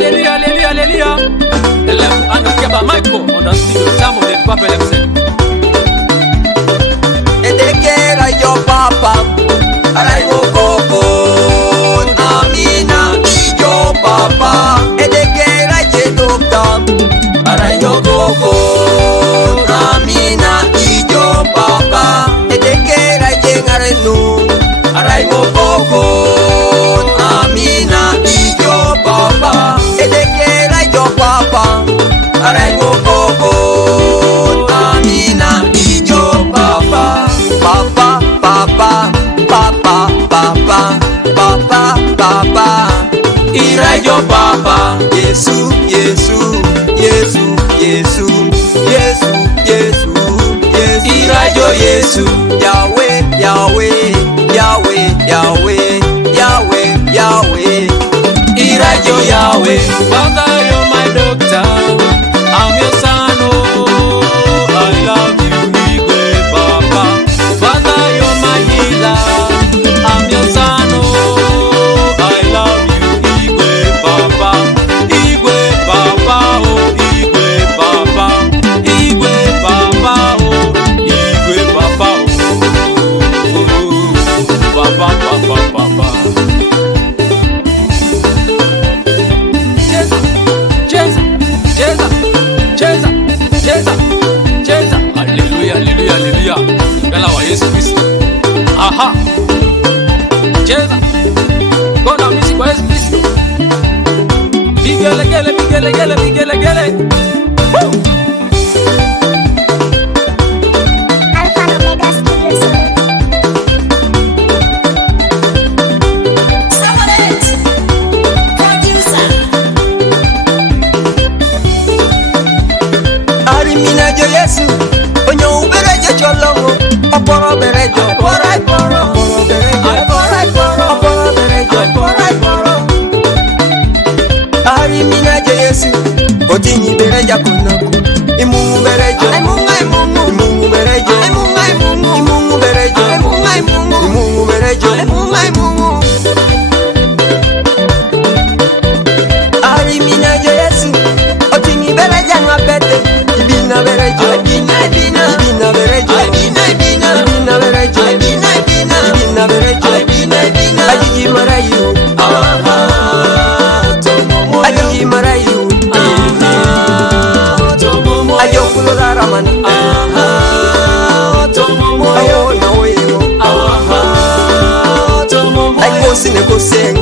hallelujah, hallelujah, hallelujah. Elem anokeba Michael on the studio tamo de kwa pelemse. Edekera yo papa, araigo koko, amina yo papa. Edekera ye dokta, araigo koko, amina yo papa. Edekera ye ngarenu, araigo koko, amina yo papa. Edekera yo papa, araigo koko, amina yo papa. Papa, papa, papa, papa, papa, papa. Irayo papa. Yesu, Yesu, Yesu, Yesu, Yesu, Yesu, Yesu. Irayo Yesu. Yahweh, Yahweh, Yahweh, Yahweh, Yahweh, Yahweh. Irayo Yahweh. Father, you're my doctor, I'm your son, oh, I love you, Igwe Papa. Father, you're my healer, I'm your son, oh, I love you, Igwe Papa. Igwe Papa, oh, Igwe Papa. Igwe Papa, oh, Igwe Papa, oh, Papa, Papa, Papa. Hallelujah, hallelujah, hallelujah. Ngala wa Yesu Kristo. Aha. Cheza. Kona misi kwa Yesu Kristo. Bigele gele, bigele gele, bigele gele. Woo! Alpha and Omega Studios. Arimina jo Yesu, onyo ubereje cholongo, oporo berejo, oporo berejo. Arimina jo Yesu, otinyi bereja kunoku, imungu berejo, imungu berejo, imungu berejo, imungu berejo. Arimina jo Yesu, otinyi bereja ngapete, ibina berejo, ibina berejo, ibina berejo, ibina berejo. Ajiji marayu, ajiji marayu, ayo kulora ramana, ayo na weyo, ayo sine koseng.